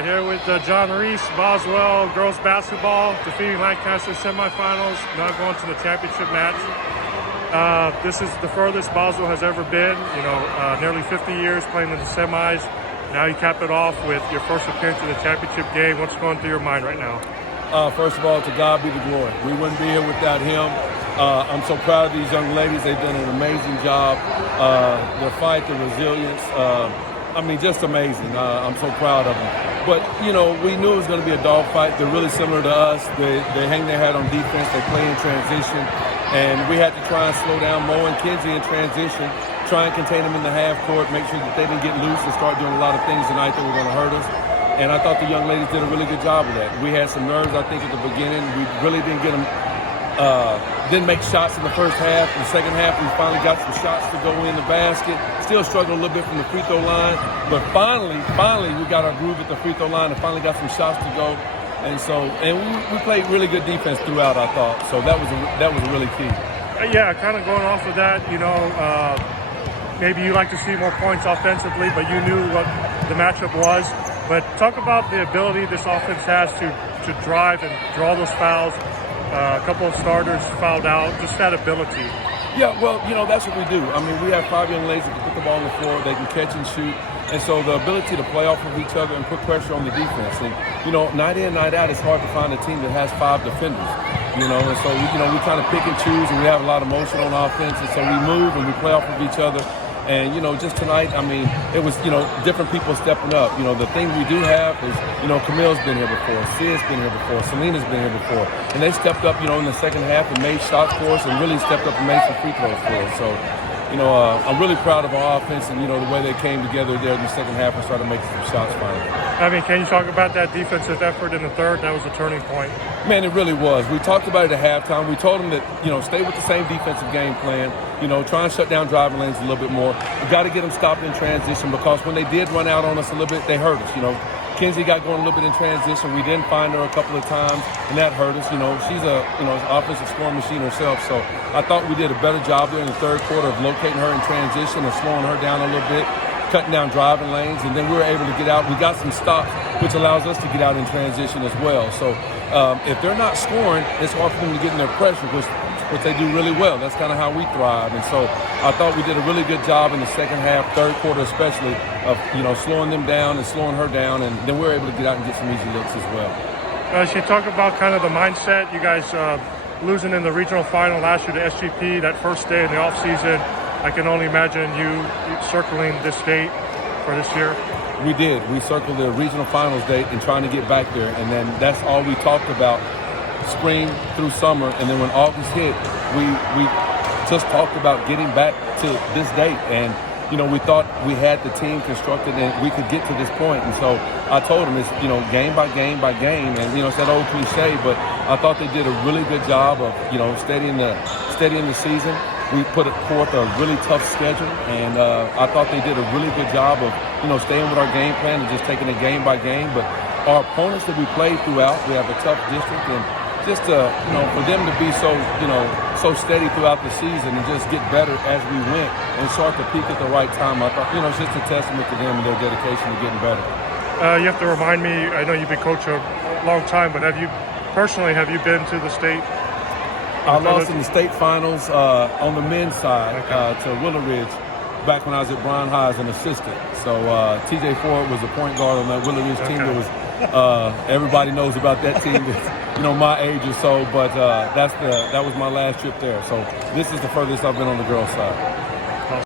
right, here with John Reese, Boswell girls basketball, defeating Lancaster semifinals, now going to the championship match. This is the furthest Boswell has ever been, nearly 50 years playing in the semis. Now you cap it off with your first appearance in the championship game. What's going through your mind right now? First of all, to God be the glory. We wouldn't be here without him. I'm so proud of these young ladies. They've done an amazing job. Their fight, their resilience, just amazing. I'm so proud of them. But, we knew it was going to be a dogfight. They're really similar to us. They hang their hat on defense. They play in transition. And we had to try and slow down Mo and Kinsey in transition, try and contain them in the half court, make sure that they didn't get loose and start doing a lot of things tonight that were going to hurt us. And I thought the young ladies did a really good job of that. We had some nerves, I think, at the beginning. We really didn't get them, didn't make shots in the first half. In the second half, we finally got some shots to go in the basket. Still struggled a little bit from the free throw line. But finally, we got our groove at the free throw line and finally got some shots to go. And we played really good defense throughout, I thought. So that was really key. Yeah, kind of going off of that, maybe you like to see more points offensively, but you knew what the matchup was. But talk about the ability this offense has to drive and draw those fouls. A couple of starters fouled out, just that ability. Yeah, well, that's what we do. We have 5 young ladies that can put the ball on the floor, they can catch and shoot. And so the ability to play off of each other and put pressure on the defense. And, night in, night out, it's hard to find a team that has 5 defenders. And so, we kind of pick and choose, and we have a lot of motion on offense. And so we move and we play off of each other. And, just tonight, it was, different people stepping up. The thing we do have is, Camille's been here before, Sid's been here before, Selena's been here before. And they stepped up, in the second half and made shots for us and really stepped up and made some free throws for us. So, I'm really proud of our offense and, the way they came together there in the second half and started making some shots finally. Can you talk about that defensive effort in the third? That was a turning point. Man, it really was. We talked about it at halftime. We told them that, stay with the same defensive game plan. Try and shut down driving lanes a little bit more. We got to get them stopped in transition because when they did run out on us a little bit, they hurt us. Kinsey got going a little bit in transition. We didn't find her a couple of times, and that hurt us. She's an offensive scoring machine herself. So I thought we did a better job there in the third quarter of locating her in transition and slowing her down a little bit, cutting down driving lanes, and then we were able to get out. We got some stops, which allows us to get out in transition as well. So if they're not scoring, it's hard for them to get in their pressure, which they do really well. That's kind of how we thrive. And so I thought we did a really good job in the second half, third quarter especially, of slowing them down and slowing her down, and then we were able to get out and get some easy looks as well. She talked about kind of the mindset. You guys losing in the regional final last year to SGP, that first day in the offseason. I can only imagine you circling this date for this year. We did. We circled the regional finals date and trying to get back there, and then that's all we talked about spring through summer. And then when August hit, we just talked about getting back to this date. And we thought we had the team constructed and we could get to this point. And so I told them it's game by game by game, and it's that old cliche, but I thought they did a really good job of steadying the season. We put forth a really tough schedule, and I thought they did a really good job of staying with our game plan and just taking it game by game. But our opponents that we played throughout, we have a tough district, and just for them to be so steady throughout the season and just get better as we went and start to peak at the right time, I thought it's just a testament to them and their dedication to getting better. You have to remind me. I know you've been coaching a long time, but have you been to the state? I lost in the state finals on the men's side to Willow Ridge back when I was at Brown High as an assistant. So TJ Ford was the point guard on that Willow Ridge team. That was everybody knows about that team. My age or so, but that was my last trip there. So this is the furthest I've been on the girls' side.